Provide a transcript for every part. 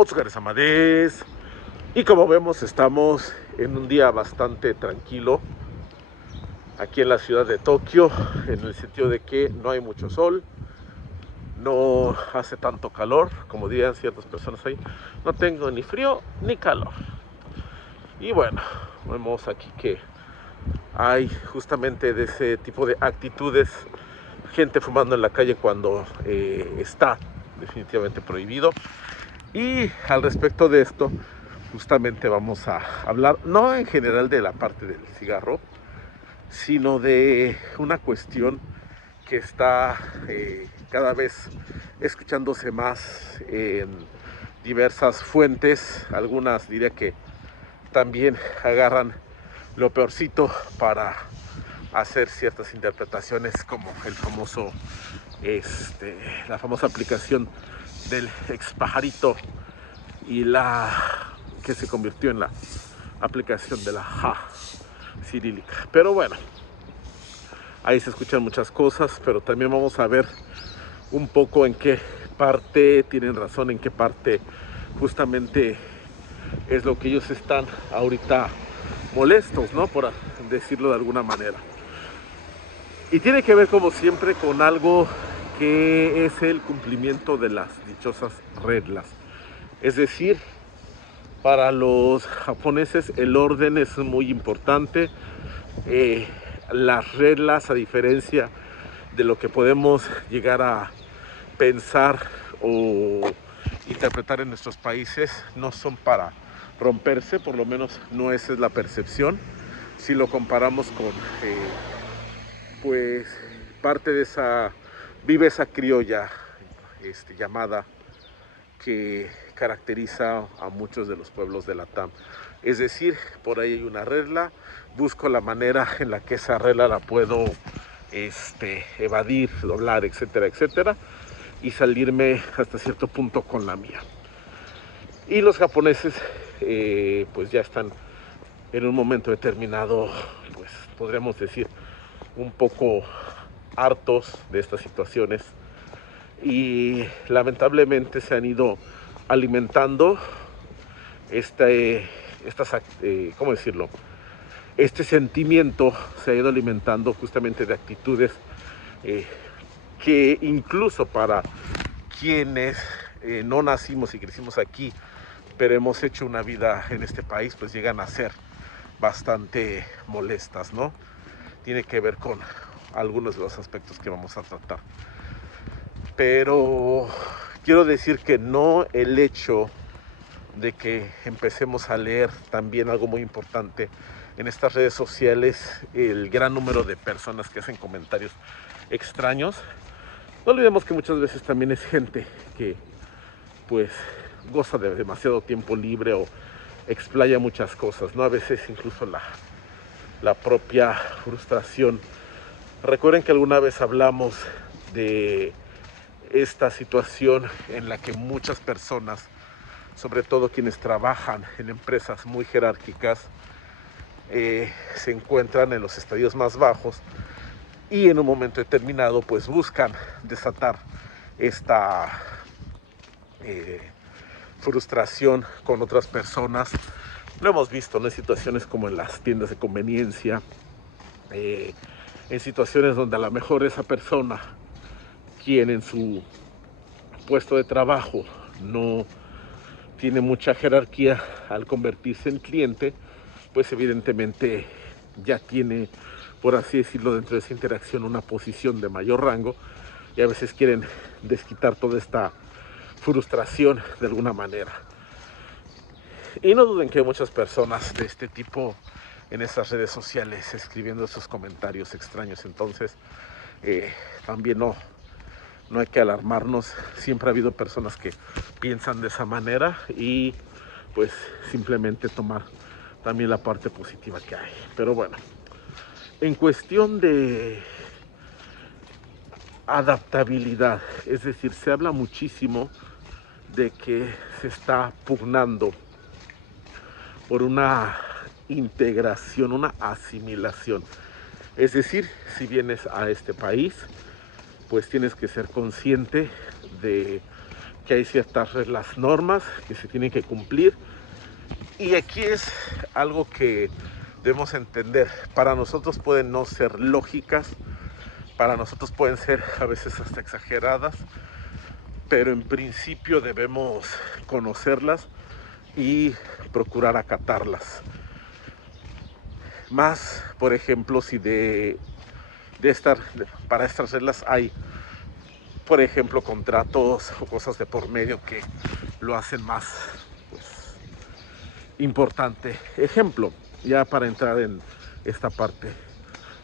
Otsugares Amadés. Y como vemos, estamos en un día bastante tranquilo aquí en la ciudad de Tokio, en el sentido de que no hay mucho sol, no hace tanto calor, como dirían ciertas personas ahí, no tengo ni frío ni calor. Y bueno, vemos aquí que hay justamente de ese tipo de actitudes, gente fumando en la calle cuando está definitivamente prohibido. Y al respecto de esto, justamente vamos a hablar, no en general de la parte del cigarro, sino de una cuestión que está cada vez escuchándose más en diversas fuentes. Algunas diría que también agarran lo peorcito para hacer ciertas interpretaciones, como el famoso la famosa aplicación del ex pajarito y la que se convirtió en la aplicación de la ja cirílica. Pero bueno, ahí se escuchan muchas cosas, pero también vamos a ver un poco en qué parte tienen razón, en qué parte justamente es lo que ellos están ahorita molestos, ¿no? Por decirlo de alguna manera. Y tiene que ver, como siempre, con algo que es el cumplimiento de las dichosas reglas. Es decir, para los japoneses el orden es muy importante. Las reglas, a diferencia de lo que podemos llegar a pensar o interpretar en nuestros países, no son para romperse, por lo menos no esa es la percepción. Si lo comparamos con pues parte de esa viveza criolla llamada, que caracteriza a muchos de los pueblos de la TAM. Es decir, por ahí hay una regla, busco la manera en la que esa regla la puedo evadir, doblar, etcétera, etcétera, y salirme hasta cierto punto con la mía. Y los japoneses pues ya están en un momento determinado, pues podríamos decir, un poco hartos de estas situaciones, y lamentablemente se han ido alimentando ¿cómo decirlo? Este sentimiento se ha ido alimentando justamente de actitudes que incluso para quienes no nacimos y crecimos aquí, pero hemos hecho una vida en este país, pues llegan a ser bastante molestas, ¿no? Tiene que ver con algunos de los aspectos que vamos a tratar. Pero quiero decir que no el hecho de que empecemos a leer también algo muy importante en estas redes sociales, el gran número de personas que hacen comentarios extraños. No olvidemos que muchas veces también es gente que pues goza de demasiado tiempo libre o explaya muchas cosas, ¿no? A veces incluso la propia frustración. Recuerden que alguna vez hablamos de esta situación en la que muchas personas, sobre todo quienes trabajan en empresas muy jerárquicas, se encuentran en los estadios más bajos y en un momento determinado pues buscan desatar esta frustración con otras personas. Lo hemos visto, ¿no? En situaciones como en las tiendas de conveniencia, en situaciones donde a lo mejor esa persona, quien en su puesto de trabajo no tiene mucha jerarquía, al convertirse en cliente, pues evidentemente ya tiene, por así decirlo, dentro de esa interacción una posición de mayor rango, y a veces quieren desquitar toda esta frustración de alguna manera. Y no duden que hay muchas personas de este tipo en esas redes sociales escribiendo esos comentarios extraños. Entonces también no hay que alarmarnos. Siempre ha habido personas que piensan de esa manera, y pues simplemente tomar también la parte positiva que hay. Pero bueno, en cuestión de adaptabilidad, es decir, se habla muchísimo de que se está pugnando por una integración, una asimilación. Es decir, si vienes a este país, pues tienes que ser consciente de que hay ciertas reglas, normas que se tienen que cumplir. Y aquí es algo que debemos entender. Para nosotros pueden no ser lógicas, para nosotros pueden ser a veces hasta exageradas, pero en principio debemos conocerlas y procurar acatarlas. Más, por ejemplo, si para estas reglas hay, por ejemplo, contratos o cosas de por medio que lo hacen más, pues, importante. Ejemplo, ya para entrar en esta parte,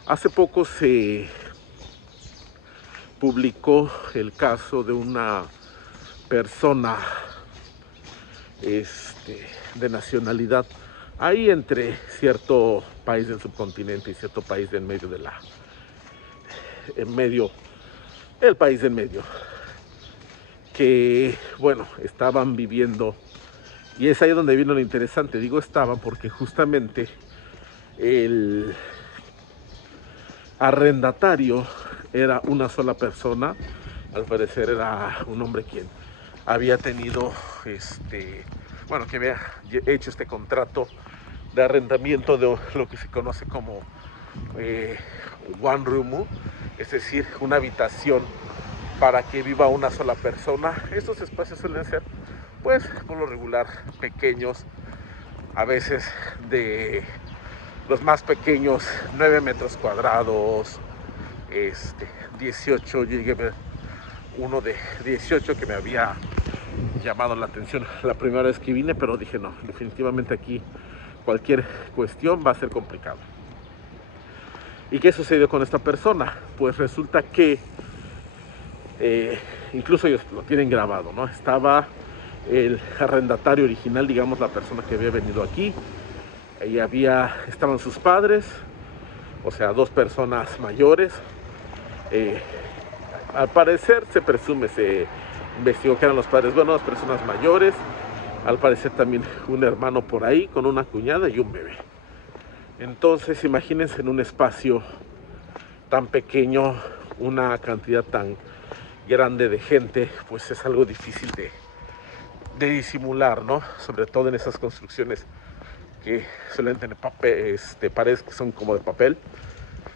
hace poco se publicó el caso de una persona de nacionalidad ahí entre cierto país del subcontinente y cierto país del medio el país del medio, que bueno, estaban viviendo, y es ahí donde vino lo interesante. Digo estaban porque justamente el arrendatario era una sola persona. Al parecer era un hombre quien había tenido que había hecho este contrato de arrendamiento de lo que se conoce como one room, es decir, una habitación para que viva una sola persona. Estos espacios suelen ser, pues, por lo regular pequeños, a veces de los más pequeños 9 metros cuadrados, 18. Yo llegué a ver uno de 18 que me había llamado la atención la primera vez que vine, pero dije no, definitivamente aquí cualquier cuestión va a ser complicado. ¿Y qué sucedió con esta persona? Pues resulta que incluso ellos lo tienen grabado, ¿no? Estaba el arrendatario original, digamos, la persona que había venido aquí. Ahí estaban sus padres, o sea, dos personas mayores. Al parecer se presume, se investigó que eran los padres, bueno, las personas mayores. Al parecer también un hermano por ahí con una cuñada y un bebé. Entonces imagínense en un espacio tan pequeño, una cantidad tan grande de gente, pues es algo difícil de disimular, ¿no? Sobre todo en esas construcciones que suelen tener paredes que son como de papel.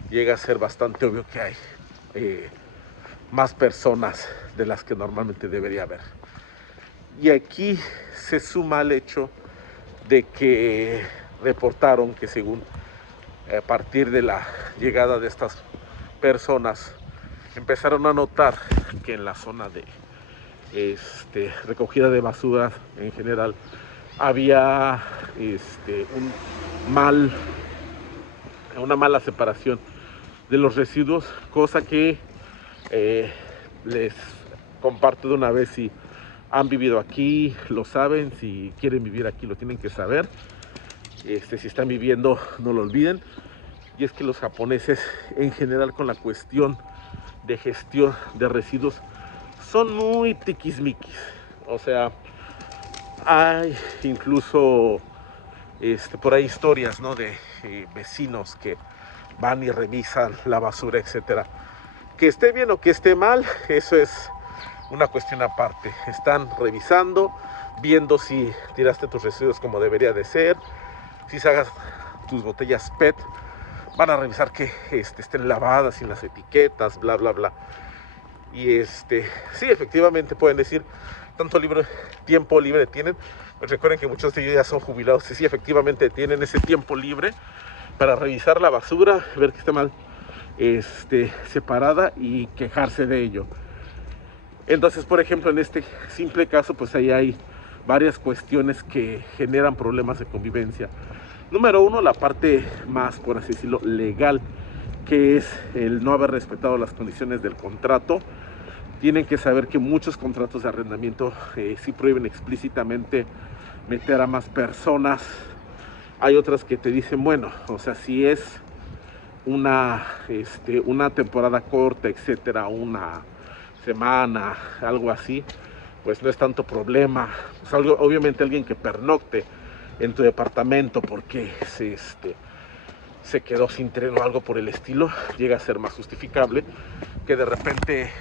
Llega a ser bastante obvio que hay más personas de las que normalmente debería haber. Y aquí se suma el hecho de que reportaron que según a partir de la llegada de estas personas empezaron a notar que en la zona de recogida de basuras en general había una mala separación de los residuos, cosa que les comparto de una vez. Si han vivido aquí, lo saben. Si quieren vivir aquí, lo tienen que saber. Si están viviendo, no lo olviden. Y es que los japoneses, en general, con la cuestión de gestión de residuos, son muy tiquismiquis. O sea, hay incluso por ahí historias, ¿no?, de vecinos que van y revisan la basura, etcétera. Que esté bien o que esté mal, eso es una cuestión aparte. Están revisando, viendo si tiraste tus residuos como debería de ser, si sacas tus botellas PET, van a revisar que estén lavadas sin las etiquetas, bla, bla, bla. Y sí, efectivamente pueden decir, tanto tiempo libre tienen. Pues recuerden que muchos de ellos ya son jubilados y sí, efectivamente tienen ese tiempo libre para revisar la basura, ver que esté mal separada y quejarse de ello. Entonces, por ejemplo, en este simple caso, pues ahí hay varias cuestiones que generan problemas de convivencia. Número uno, la parte más, por así decirlo, legal, que es el no haber respetado las condiciones del contrato. Tienen que saber que muchos contratos de arrendamiento sí prohíben explícitamente meter a más personas. Hay otras que te dicen, bueno, o sea, si es una temporada corta, etcétera, una semana, algo así, pues no es tanto problema. Pues obviamente alguien que pernocte en tu departamento porque se quedó sin tren o algo por el estilo, llega a ser más justificable que de repente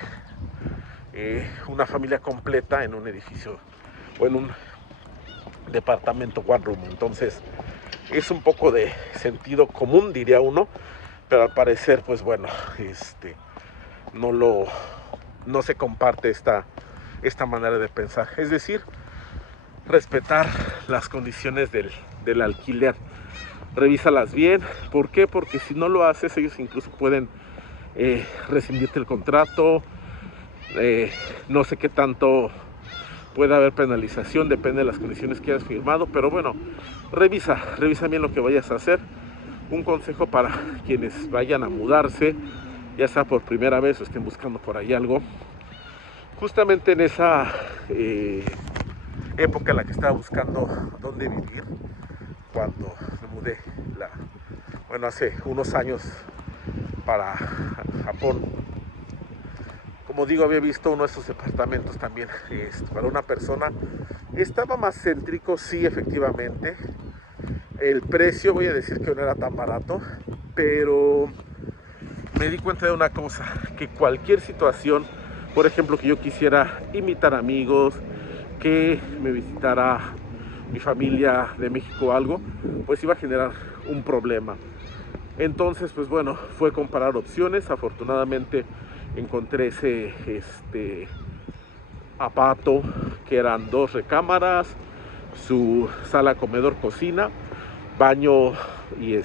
una familia completa en un edificio o en un departamento one room. Entonces es un poco de sentido común, diría uno, pero al parecer pues bueno, no se comparte esta manera de pensar. Es decir, respetar las condiciones del alquiler, revísalas bien. ¿Por qué? Porque si no lo haces, ellos incluso pueden rescindirte el contrato. No sé qué tanto puede haber penalización, depende de las condiciones que hayas firmado, pero bueno, revisa bien lo que vayas a hacer. Un consejo para quienes vayan a mudarse, ya sea por primera vez o estén buscando por ahí algo, justamente en esa época en la que estaba buscando dónde vivir, cuando me mudé hace unos años para Japón. Como digo, había visto uno de esos departamentos también para una persona. Estaba más céntrico, sí, efectivamente. El precio, voy a decir que no era tan barato, pero me di cuenta de una cosa, que cualquier situación, por ejemplo, que yo quisiera invitar amigos, que me visitara mi familia de México o algo, pues iba a generar un problema. Entonces, pues bueno, fue comparar opciones. Afortunadamente encontré ese aparato que eran 2 recámaras, su sala, comedor, cocina, baño y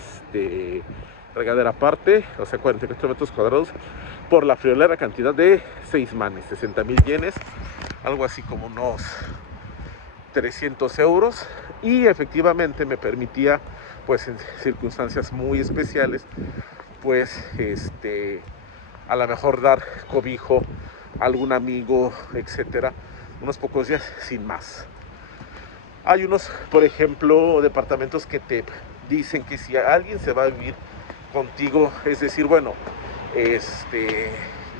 regadera aparte, o sea 44 metros cuadrados, por la friolera cantidad de 6 manes, 60,000 yenes, algo así como unos 300 euros, y efectivamente me permitía, pues en circunstancias muy especiales, pues a lo mejor dar cobijo a algún amigo, etcétera, unos pocos días sin más. Hay unos, por ejemplo, departamentos que te dicen que si alguien se va a vivir contigo, es decir, bueno,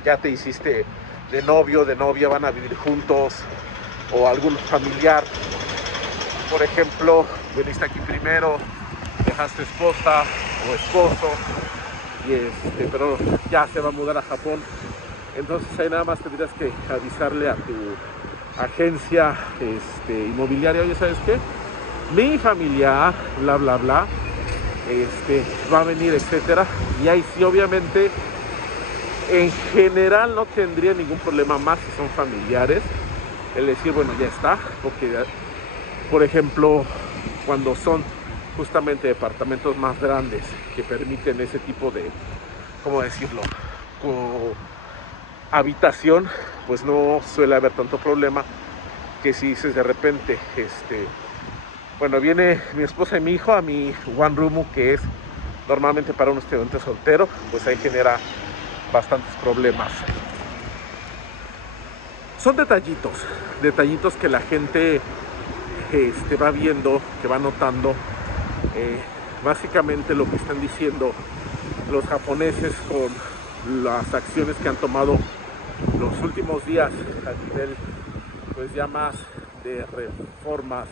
ya te hiciste de novio, de novia, van a vivir juntos, o algún familiar, por ejemplo, viniste aquí primero, dejaste esposa o esposo, pero ya se va a mudar a Japón, entonces ahí nada más tendrías que avisarle a tu agencia inmobiliaria: oye, ¿sabes qué? Mi familiar, bla, bla, bla, va a venir, etcétera. Y ahí sí, obviamente, en general no tendría ningún problema, más si son familiares, el decir, bueno, ya está, porque, por ejemplo, cuando son justamente departamentos más grandes que permiten ese tipo de, ¿cómo decirlo?, habitación, pues no suele haber tanto problema. Que si dices de repente, bueno, viene mi esposa y mi hijo a mi one room, que es normalmente para un estudiante soltero, pues ahí genera bastantes problemas. Son detallitos que la gente va viendo, que va notando. Básicamente lo que están diciendo los japoneses con las acciones que han tomado los últimos días a nivel, pues ya más de reformas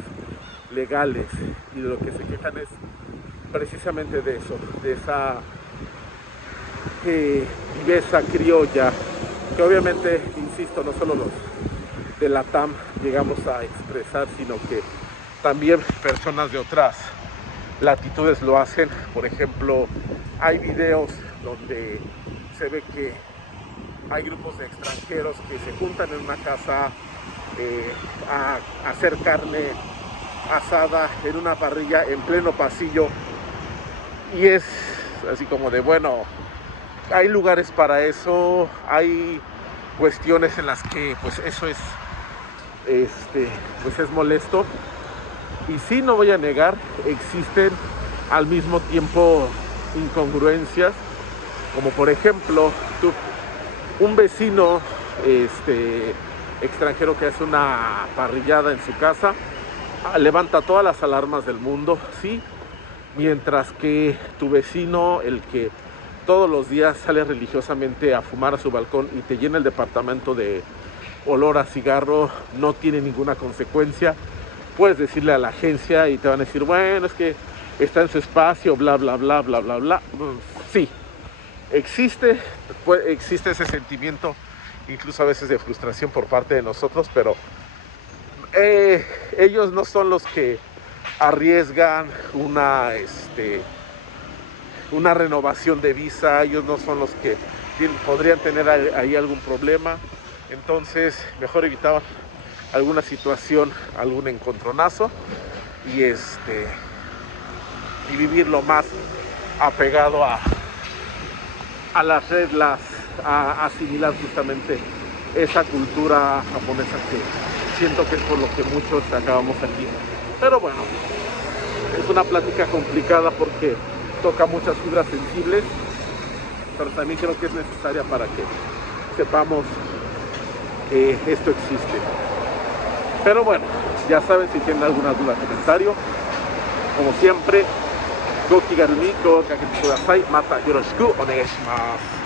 legales, y de lo que se quejan es precisamente de eso, de esa viveza criolla, que obviamente, insisto, no solo los de la TAM llegamos a expresar, sino que también personas de otras latitudes lo hacen. Por ejemplo, hay videos donde se ve que hay grupos de extranjeros que se juntan en una casa a hacer carne asada en una parrilla en pleno pasillo, y es así como de, bueno, hay lugares para eso, hay cuestiones en las que pues eso es pues es molesto. Y sí, no voy a negar, existen al mismo tiempo incongruencias, como por ejemplo, un vecino extranjero que hace una parrillada en su casa, levanta todas las alarmas del mundo, sí, mientras que tu vecino, el que todos los días sale religiosamente a fumar a su balcón y te llena el departamento de olor a cigarro, no tiene ninguna consecuencia. Puedes decirle a la agencia y te van a decir, bueno, es que está en su espacio, bla, bla, bla, bla, bla, bla. Sí, existe ese sentimiento incluso a veces de frustración por parte de nosotros, pero ellos no son los que arriesgan una renovación de visa, ellos no son los que podrían tener ahí algún problema, entonces mejor evitaban alguna situación, algún encontronazo y vivir lo más apegado a las reglas, a asimilar justamente esa cultura japonesa que siento que es por lo que muchos acabamos aquí. Pero bueno, es una plática complicada porque toca muchas fibras sensibles, pero también creo que es necesaria para que sepamos que esto existe. Pero bueno, ya saben, si tienen alguna duda, comentario, como siempre, Goki Garumi, Go Kakete Kudasai, Mata Yoroshiku Onegai shimasu.